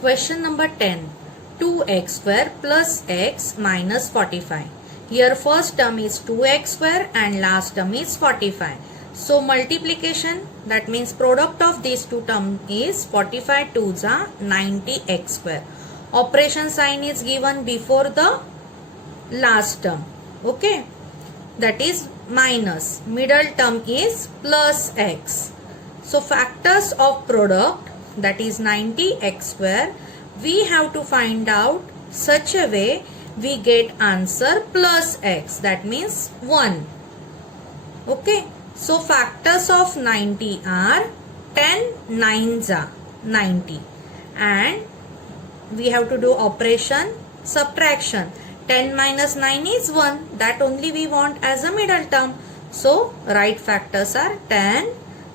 Question number 10. 2x square plus x minus 45. Here first term is 2x square and last term is 45. So multiplication, that means product of these two terms is 45 2s are 90x square. Operation sign is given before the last term. Okay. That is minus. Middle term is plus x. So factors of product, that is 90x square, we have to find out such a way we get answer plus x, that means 1. Okay. So factors of 90 are 10 9s are 90 and we have to do operation subtraction. 10 minus 9 is 1, that only we want as a middle term. So right factors are 10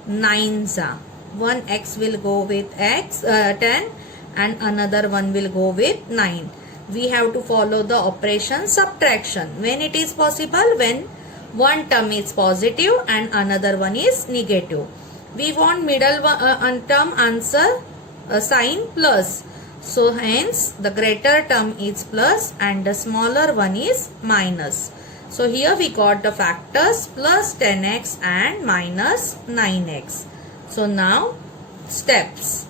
9s are. One x will go with 10 and another one will go with 9. We have to follow the operation subtraction. When it is possible, when one term is positive and another one is negative. We want middle term answer sign plus. So hence the greater term is plus and the smaller one is minus. So here we got the factors plus 10x and minus 9x. So now steps.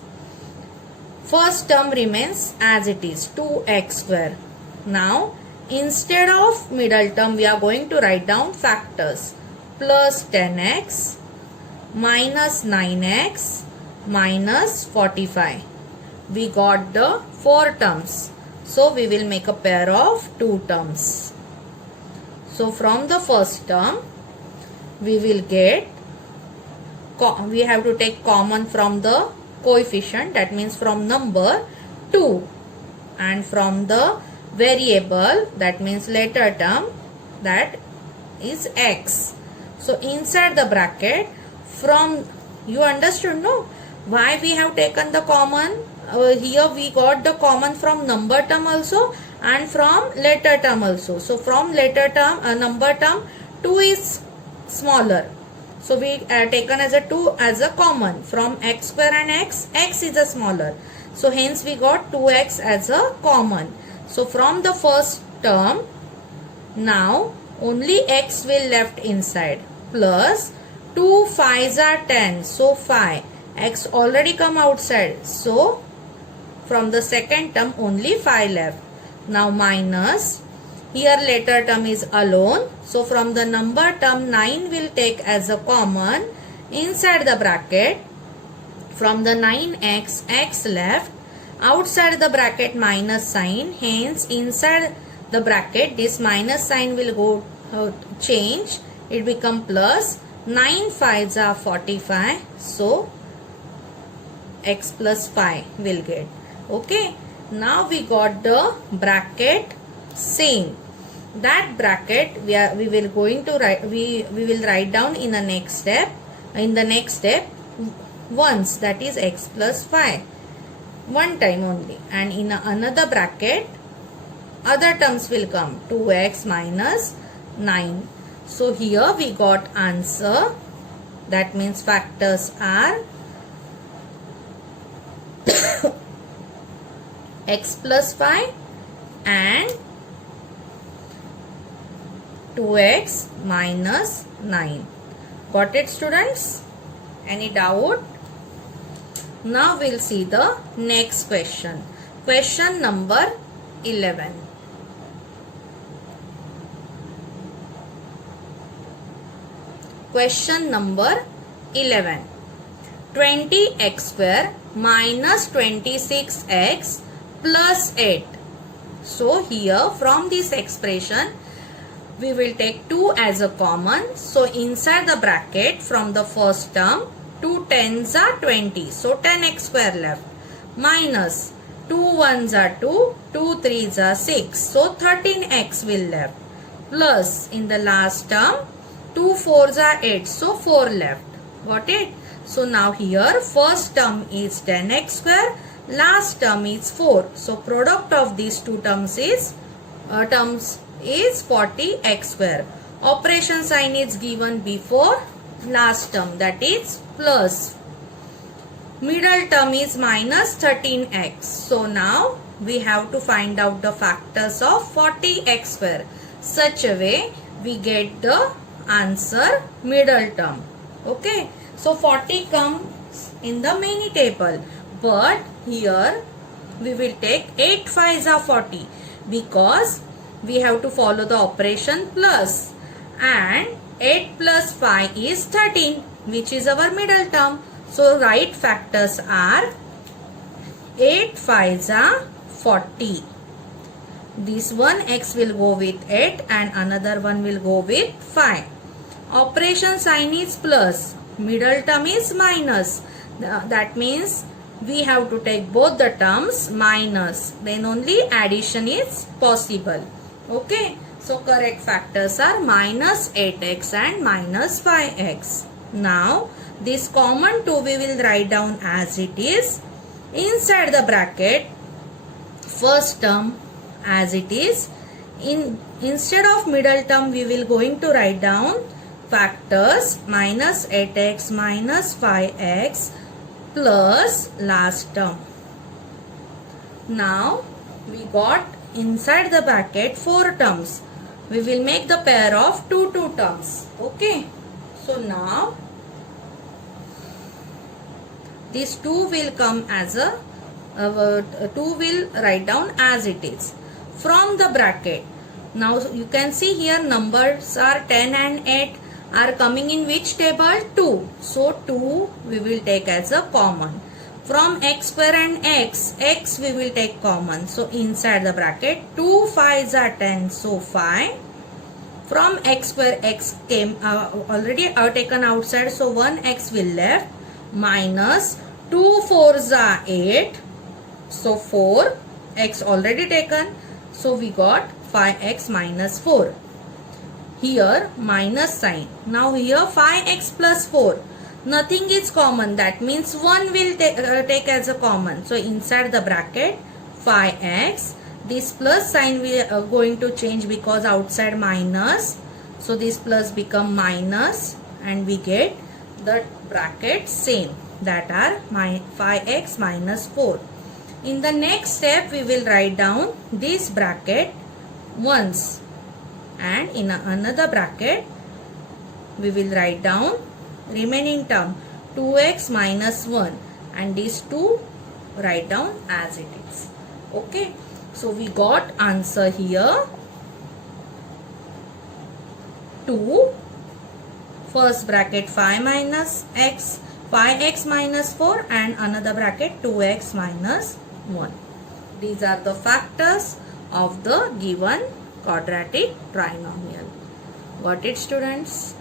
First term remains as it is, 2x square. Now instead of middle term we are going to write down factors. Plus 10x minus 9x minus 45. We got the 4 terms. So we will make a pair of 2 terms. So from the first term we will get, we have to take common from the coefficient, that means from number 2, and from the variable, that means later term, that is x. So inside the bracket, from, you understood no, why we have taken the common? Here we got the common from number term also and from later term also. So from later term, number term, 2 is smaller. So we taken as a 2 as a common. From x square and x is a smaller. So hence we got 2x as a common. So from the first term, now only x will left inside, plus 2 5s are 10. So 5. X already come outside. So from the second term only 5 left. Now minus. Here later term is alone. So from the number term 9 will take as a common inside the bracket. From the 9x, x left. Outside the bracket minus sign. Hence inside the bracket this minus sign will go change. It become plus. 9 5s are 45. So x plus 5 will get. Okay. Now we got the bracket same. That bracket we will going to write, we will write down in the next step. In the next step once, that is x plus 5, one time only, and in another bracket other terms will come, 2x minus 9. So here we got answer, that means factors are x plus 5 and 2x minus 9. Got it, students? Any doubt? Now we'll see the next question. Question number 11. Question number 11. 20x square minus 26x plus 8. So here from this expression we will take 2 as a common. So inside the bracket from the first term 2 10s are 20. So 10x square left. Minus 2 1s are 2. 2 3s are 6. So 13x will left. Plus in the last term 2 4s are 8. So 4 left. Got it? So now here first term is 10x square. Last term is 4. So product of these two terms is 40x square. Operation sign is given before last term, that is plus. Middle term is minus 13x. So now we have to find out the factors of 40x square. Such a way we get the answer middle term. Okay. So 40 comes in the many table. But here we will take 8 5s are 40 because we have to follow the operation plus, and 8 plus 5 is 13, which is our middle term. So right factors are 8 5s are 40. This one x will go with 8 and another one will go with 5. Operation sign is plus, middle term is minus. That means we have to take both the terms minus, then only addition is possible. Okay, so correct factors are minus 8x and minus 5x. Now this common 2 we will write down as it is. Inside the bracket, first term as it is. Instead of middle term we will going to write down factors minus 8x minus 5x plus last term. Now we got inside the bracket 4 terms. We will make the pair of 2 terms. Okay. So now this 2 will come as a 2 will write down as it is. From the bracket, now you can see here numbers are 10 and 8 are coming in which table? 2. So 2 we will take as a common. From x square and x we will take common. So inside the bracket 2 5s are 10. So 5. From x square x came already taken outside. So 1x will left minus 2 4s are 8. So 4 x already taken. So we got 5x minus 4. Here minus sign. Now here 5x plus 4. Nothing is common. That means 1 will take as a common. So inside the bracket 5x. This plus sign we are going to change because outside minus. So this plus become minus and we get the bracket same. That are 5x minus 4. In the next step we will write down this bracket once. And in another bracket we will write down remaining term 2x minus 1 and these 2 write down as it is. Okay, so we got answer here 2, first bracket 5 minus x, 5x minus 4 and another bracket 2x minus 1. These are the factors of the given quadratic trinomial. Got it, students?